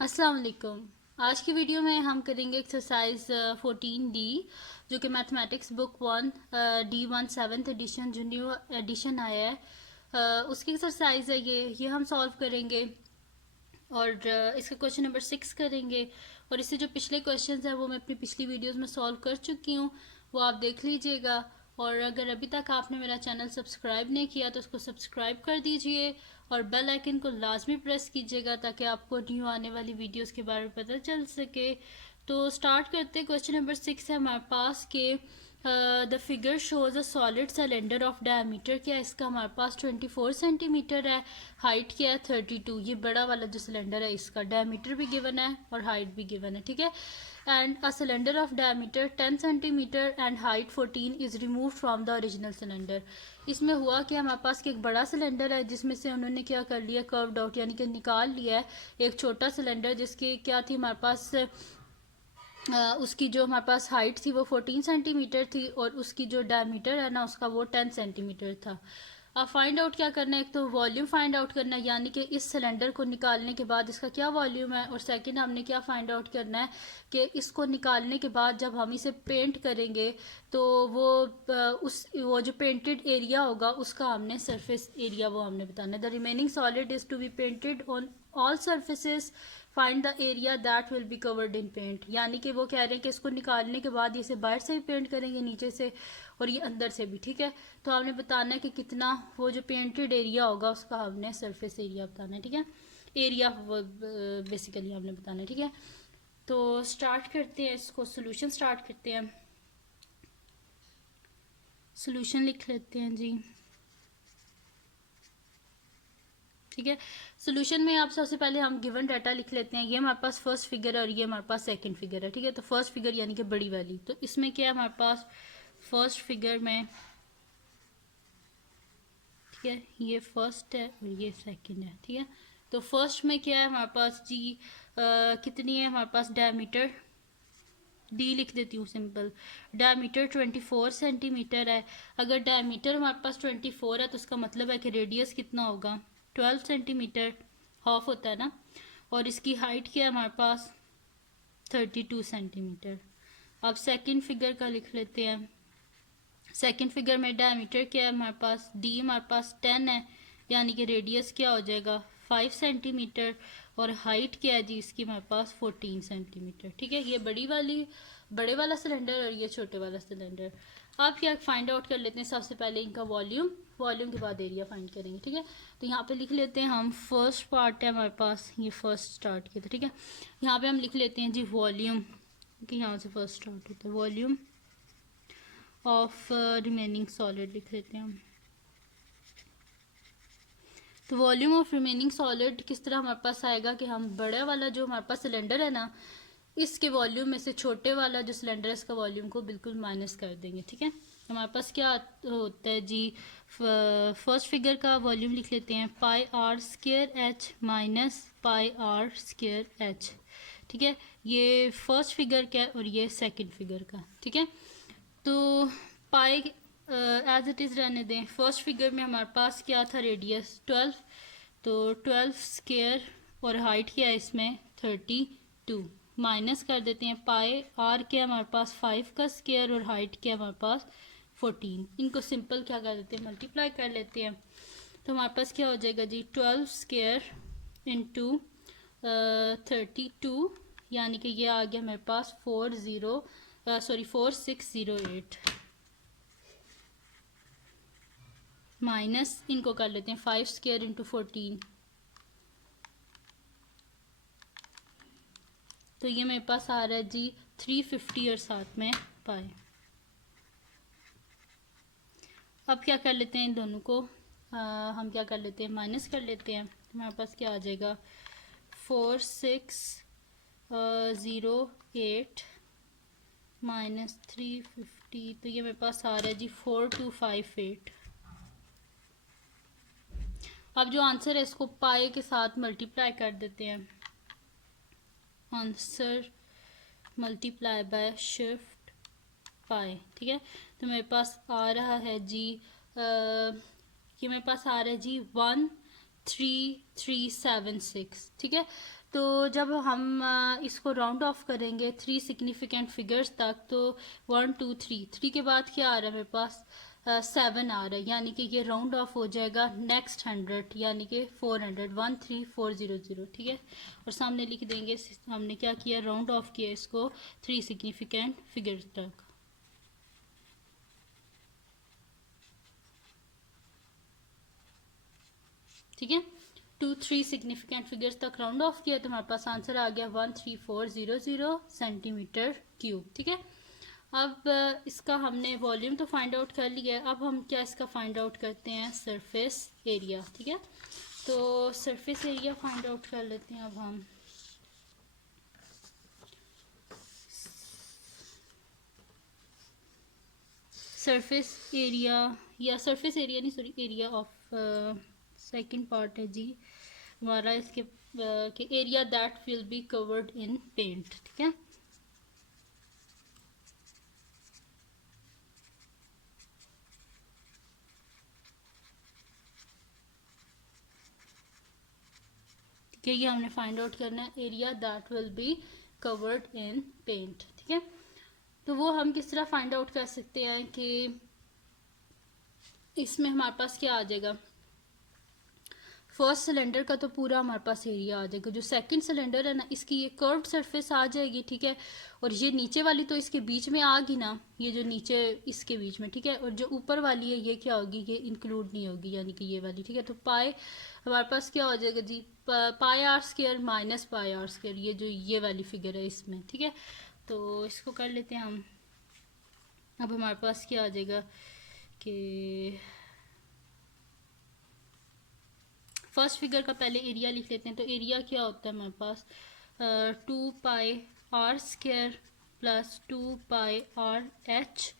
अस्सलाम वालेकुम। आज की वीडियो में हम करेंगे एक्सरसाइज 14D जो कि mathematics book 1 D1 7th edition जो न्यू एडिशन आया है उसकी एक्सरसाइज है ये हम सॉल्व करेंगे और इसका क्वेश्चन नंबर 6 करेंगे। और इससे जो पिछले क्वेश्चंस हैं वो मैं अपनी पिछली वीडियोस में सॉल्व कर चुकी हूँ, वो आप देख लीजिएगा। और अगर अभी तक आपने मेरा चैनल सब्सक्राइब नहीं किया तो उसको सब्सक्राइब कर दीजिए और बेल आइकन को लाजमी प्रेस कीजिएगा ताकि आपको न्यू आने वाली वीडियोस के बारे में पता चल सके। तो स्टार्ट करते हैं। क्वेश्चन नंबर 6 है हमारे पास के the figure shows a solid cylinder of diameter क्या है इसका, हमारे पास 24 सेंटीमीटर है, हाइट क्या है 32। ये बड़ा वाला जो सिलेंडर है इसका डायमीटर भी गिवन है और हाइट भी गिवन है, ठीक है। And a cylinder of diameter 10 centimetre and height 14 is remove from the original cylinder. इसमें हुआ कि हमारे पास एक बड़ा सिलेंडर है जिसमें से उन्होंने क्या कर लिया, कर्व्ड आउट यानी कि निकाल लिया है एक छोटा सिलेंडर जिसकी क्या थी हमारे पास उसकी जो हमारे पास हाइट थी वो 14 सेंटीमीटर थी और उसकी जो डायमीटर है ना उसका वो 10 सेंटीमीटर था। अब फाइंड आउट क्या करना है, एक तो वॉल्यूम फाइंड आउट करना है यानी कि इस सिलेंडर को निकालने के बाद इसका क्या वॉल्यूम है, और सेकंड हमने क्या फाइंड आउट करना है कि इसको निकालने के बाद जब हम इसे पेंट करेंगे तो वो जो पेंटेड एरिया होगा उसका हमने सरफेस एरिया वो हमने बताना है। The remaining solid is to be painted on all surfaces, find the area that will be covered in paint. यानी कि वो कह रहे हैं कि इसको निकालने के बाद इसे बाहर से भी पेंट करेंगे नीचे से और ये अंदर से भी, ठीक है। तो हमने बताना है कि कितना वो जो पेंटेड एरिया होगा उसका हमने सरफेस एरिया बताना है, ठीक है। एरिया बेसिकली हमने बताना है, ठीक है। तो स्टार्ट करते हैं इसको, सोल्यूशन स्टार्ट करते हैं। सोल्यूशन लिख लेते हैं जी, ठीक है। सोल्यूशन में आप सबसे पहले हम गिवन डाटा लिख लेते हैं। ये हमारे पास फर्स्ट फिगर है और ये हमारे पास सेकंड फिगर है, ठीक है। तो फर्स्ट फिगर यानी कि बड़ी वाली, तो इसमें क्या है हमारे पास फर्स्ट फिगर में, ठीक है, ये फर्स्ट है और ये सेकंड है, ठीक है। तो फर्स्ट में क्या है हमारे पास जी कितनी है हमारे पास डायमीटर, डी लिख देती हूँ सिंपल। डायमीटर 24 सेंटीमीटर है। अगर डायमीटर हमारे पास 24 है तो उसका मतलब है कि रेडियस कितना होगा 12 सेंटीमीटर, हाफ होता है ना। और इसकी हाइट क्या है हमारे पास 32 सेंटीमीटर। अब सेकंड फिगर का लिख लेते हैं। सेकंड फिगर में डायमीटर क्या है हमारे पास, डी हमारे पास 10 है यानी कि रेडियस क्या हो जाएगा 5 सेंटीमीटर। और हाइट क्या है जी इसकी हमारे पास 14 सेंटीमीटर, ठीक है। ये बड़े वाला सिलेंडर और ये छोटे वाला सिलेंडर। आप क्या फाइंड आउट कर लेते हैं, सबसे पहले इनका वॉल्यूम, वॉल्यूम के बाद एरिया फाइंड करेंगे, ठीक है। तो यहाँ पे लिख लेते हैं हम, फर्स्ट पार्ट है हमारे पास, ये फर्स्ट स्टार्ट किया था, ठीक है। यहाँ पे हम लिख लेते हैं जी वॉल्यूम, कि यहाँ से फर्स्ट स्टार्ट होता है, वॉल्यूम ऑफ रिमेनिंग सॉलिड लिख लेते हैं हम। तो वॉल्यूम ऑफ रिमेनिंग सॉलिड किस तरह हमारे पास आएगा कि हम बड़ा वाला जो हमारे पास सिलेंडर है ना इसके वॉल्यूम में से छोटे वाला जो सिलेंडर है इसका वॉल्यूम को बिल्कुल माइनस कर देंगे, ठीक है। हमारे पास क्या होता है जी, फर्स्ट फिगर का वॉल्यूम लिख लेते हैं pi r square h minus pi r square h, ठीक है। ये फर्स्ट फिगर का और ये सेकंड फिगर का, ठीक है। तो पाई एज इट इज़ रहने दें। फर्स्ट फिगर में हमारे पास क्या था रेडियस 12, तो 12 स्क्वेयर और हाइट क्या है इसमें 32, माइनस कर देते हैं पाई आर क्या हमारे पास 5 का स्क्वेयर और हाइट क्या हमारे पास 14। इनको सिंपल क्या कर देते हैं मल्टीप्लाई कर लेते हैं। तो हमारे पास क्या हो जाएगा जी 12 स्क्वेयर इंटू 32 यानी कि ये आ गया मेरे पास 4608 माइनस इनको कर लेते हैं 5 स्क्वेयर इंटू 14, तो ये मेरे पास आ रहा है जी 350 और साथ में पाए। अब क्या कर लेते हैं इन दोनों को हम क्या कर लेते हैं माइनस कर लेते हैं। तो हमारे पास क्या आ जाएगा 4608 माइनस 350, तो ये मेरे पास आ रहा है जी 4258। अब जो आंसर है इसको पाए के साथ मल्टीप्लाई कर देते हैं, आंसर मल्टीप्लाई बाय शिफ्ट पाए, ठीक है। तो मेरे पास आ रहा है जी ये मेरे पास आ रहा है जी 13376, ठीक है। तो जब हम इसको राउंड ऑफ करेंगे 3 सिग्निफिकेंट फिगर्स तक, तो 1 2 3 के बाद क्या आ रहा है मेरे पास 7 आ रहा है, यानी कि ये राउंड ऑफ हो जाएगा नेक्स्ट 100 यानी कि 400 13400, ठीक है। और सामने लिख देंगे हमने क्या किया, राउंड ऑफ किया इसको 3 सिग्निफिकेंट फिगर्स तक। ठीक है, 2 3 सिग्निफिकेंट फिगर्स तक राउंड ऑफ किया तो हमारे पास आंसर आ गया 13400 सेंटीमीटर क्यूब। ठीक है, अब इसका हमने वॉल्यूम तो फाइंड आउट कर लिया है, अब हम क्या इसका फाइंड आउट करते हैं, सरफेस एरिया। ठीक है, तो सरफेस एरिया फाइंड आउट कर लेते हैं अब हम। सरफेस एरिया, या सरफेस एरिया नहीं sorry, area of second part है जी हमारा इसके कि area that will be covered in paint. ठीक है, ठीक है, ये हमने फाइंड आउट करना है, area that will be covered in paint. ठीक है, तो वो हम किस तरह फाइंड आउट कर सकते हैं कि इसमें हमारे पास क्या आ जाएगा, फर्स्ट सिलेंडर का तो पूरा हमारे पास एरिया आ जाएगा, जो सेकंड सिलेंडर है ना इसकी ये कर्व्ड सरफेस आ जाएगी। ठीक है, और ये नीचे वाली तो इसके बीच में आ गई ना, ये जो नीचे इसके बीच में, ठीक है, और जो ऊपर वाली है ये क्या होगी, ये इंक्लूड नहीं होगी, यानी कि ये वाली। ठीक है, तो पाई हमारे पास क्या हो जाएगा जी, pi r square minus pi r square, ये जो ये वाली फिगर है इसमें। ठीक है, तो इसको कर लेते हैं हम। अब हमारे पास क्या आ जाएगा कि फर्स्ट फिगर का पहले एरिया लिख लेते हैं, तो एरिया क्या होता है हमारे पास 2 pi r square plus 2 pi r h,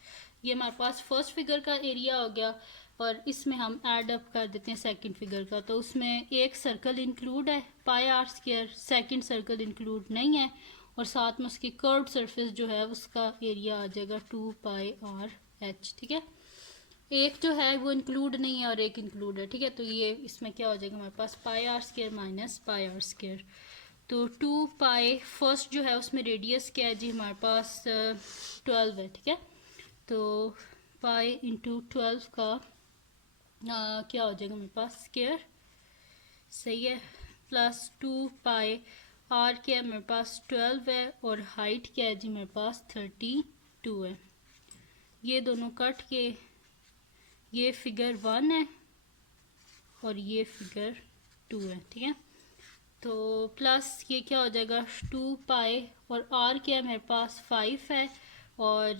ये हमारे पास फर्स्ट फिगर का एरिया हो गया। और इसमें हम ऐड अप कर देते हैं सेकंड फिगर का, तो उसमें एक सर्कल इंक्लूड है pi r square, second circle include नहीं है, और साथ में उसकी कर्व्ड सरफेस जो है उसका एरिया आ जाएगा 2 पाई आर एच। ठीक है, एक जो है वो इंक्लूड नहीं है और एक इंक्लूड है। ठीक है, तो ये इसमें क्या हो जाएगा हमारे पास pi r square minus pi r square, तो 2 पाई फर्स्ट जो है उसमें रेडियस क्या है जी हमारे पास 12 है। ठीक है, तो पाई इंटू 12 का क्या हो जाएगा मेरे पास स्क्वायर, सही है, प्लस 2 पाई आर क्या है मेरे पास 12 है, और हाइट क्या है जी मेरे पास 32 है। ये दोनों कट के ये फिगर 1 है और ये फिगर 2 है। ठीक है, तो प्लस ये क्या हो जाएगा 2 पाई, और आर क्या है मेरे पास 5 है, और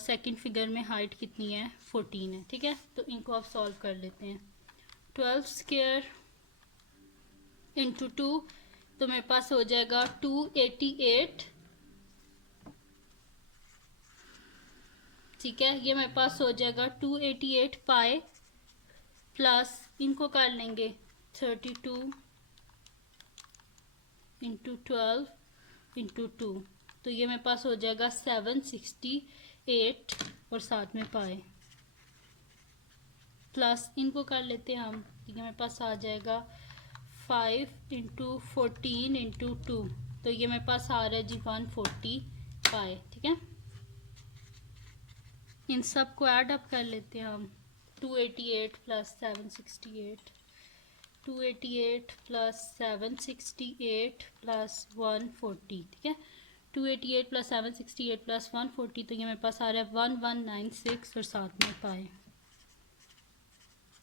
सेकंड फिगर में हाइट कितनी है 14 है। ठीक है, तो इनको आप सॉल्व कर लेते हैं, 12 स्क्वायर इंटू 2, तो मेरे पास हो जाएगा 288। ठीक है, ये मेरे पास हो जाएगा 288 पाई, प्लस इनको कर लेंगे 32 इंटू 12 इंटू 2, तो ये मेरे पास हो जाएगा 768, और साथ में पाए, प्लस इनको कर लेते हैं हम, ठीक है, मेरे पास आ जाएगा 5 इंटू 14 इंटू 2, तो ये मेरे पास आ रहा है जी 140 पाए। ठीक है, इन सब को ऐड अप कर लेते हैं हम, 288 प्लस 768, 288 प्लस 768 प्लस 140। ठीक है, 288 प्लस 768 प्लस 140, तो ये मेरे पास आ रहा है 1196, और साथ में पाए।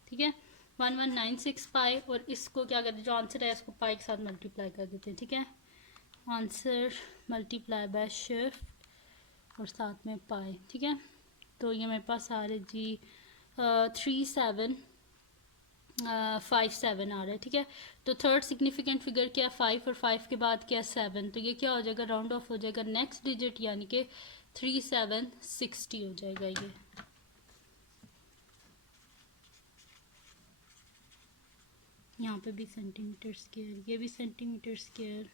ठीक है, 1196 पाए, और इसको क्या करते हैं, जो आंसर है इसको पाई के साथ मल्टीप्लाई कर देते हैं। ठीक है, आंसर मल्टीप्लाई बाय शिफ्ट और साथ में पाए। ठीक है, तो ये मेरे पास आ रहे जी 3757 आ रहा है। ठीक है, तो थर्ड सिग्निफिकेंट फिगर क्या है 5, और 5 के बाद क्या है 7, तो ये क्या हो जाएगा, राउंड ऑफ हो जाएगा नेक्स्ट डिजिट, यानी कि 3760 हो जाएगा। ये यहाँ पे भी सेंटीमीटर स्क्वायर, ये भी centimetre square,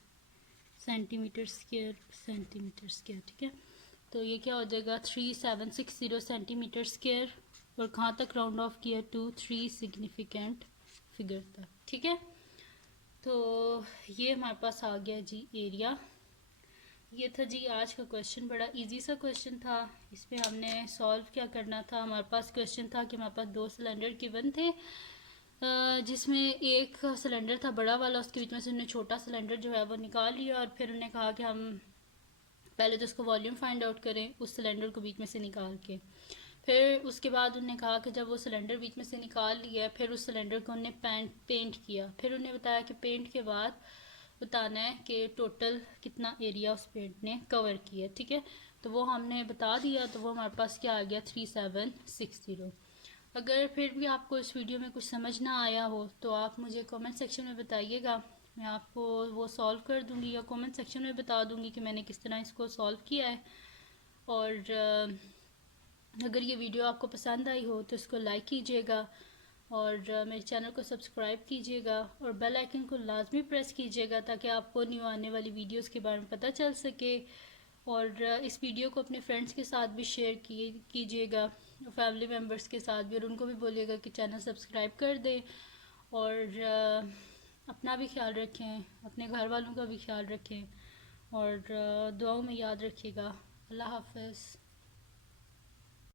centimetre square, centimetre square. ठीक है, तो ये क्या हो जाएगा 3760 सेंटीमीटर स्क्वायर, और कहाँ तक राउंड ऑफ किया 2 3 सिग्निफिकेंट फिगर तक। ठीक है, तो ये हमारे पास आ गया जी एरिया। ये था जी आज का क्वेश्चन, बड़ा इजी सा क्वेश्चन था। इसमें हमने सॉल्व क्या करना था, हमारे पास क्वेश्चन था कि हमारे पास 2 सिलेंडर गिवन थे, जिसमें एक सिलेंडर था बड़ा वाला, उसके बीच में से उन्होंने छोटा सिलेंडर जो है वो निकाल लिया, और फिर उन्होंने कहा कि हम पहले तो उसको वॉल्यूम फाइंड आउट करें उस सिलेंडर को बीच में से निकाल के। फिर उसके बाद उन्होंने कहा कि जब वो सिलेंडर बीच में से निकाल लिया, फिर उस सिलेंडर को उन्होंने पेंट किया। फिर उन्होंने बताया कि पेंट के बाद बताना है कि टोटल कितना एरिया उस पेंट ने कवर किया। ठीक है, तो वो हमने बता दिया, तो वो हमारे पास क्या आ गया 3760। अगर फिर भी आपको इस वीडियो में कुछ समझ ना आया हो तो आप मुझे कमेंट सेक्शन में बताइएगा, मैं आपको वो सॉल्व कर दूंगी, या कमेंट सेक्शन में बता दूंगी कि मैंने किस तरह इसको सॉल्व किया है। और अगर ये वीडियो आपको पसंद आई हो तो इसको लाइक कीजिएगा, और मेरे चैनल को सब्सक्राइब कीजिएगा, और बेल आइकन को लाजमी प्रेस कीजिएगा ताकि आपको न्यू आने वाली वीडियोस के बारे में पता चल सके। और इस वीडियो को अपने फ्रेंड्स के साथ भी शेयर कीजिएगा, फैमिली मेम्बर्स के साथ भी, और उनको भी बोलिएगा कि चैनल सब्सक्राइब कर दें। और अपना भी ख्याल रखें, अपने घर वालों का भी ख्याल रखें, और दुआओं में याद रखिएगा। अल्लाह हाफ़िज़।